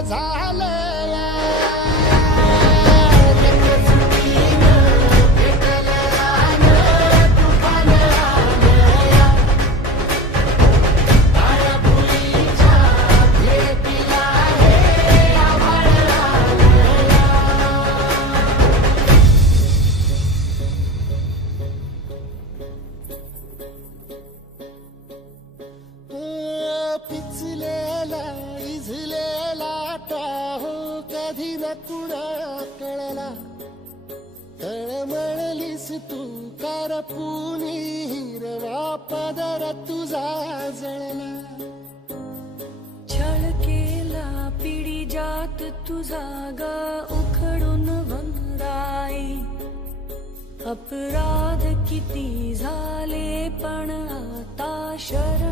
शिवार कधी कळला? तळमळलीस तू करपुनी हिरवा पदर तुझा जळला. छळ केला पिढी जात तुझा ग उखडून वनराई अपराध किती झाले पण आता शरण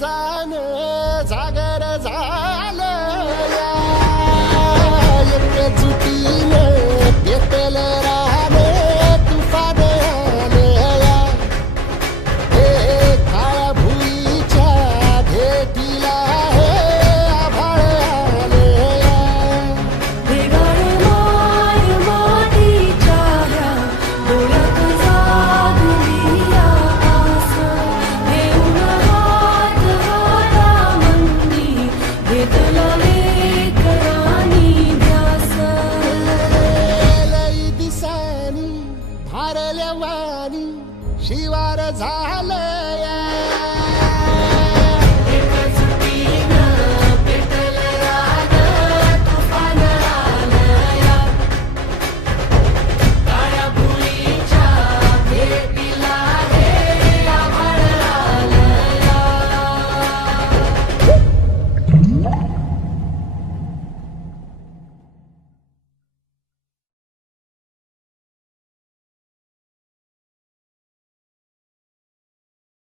जान जागर जा वारी शिवार झालया.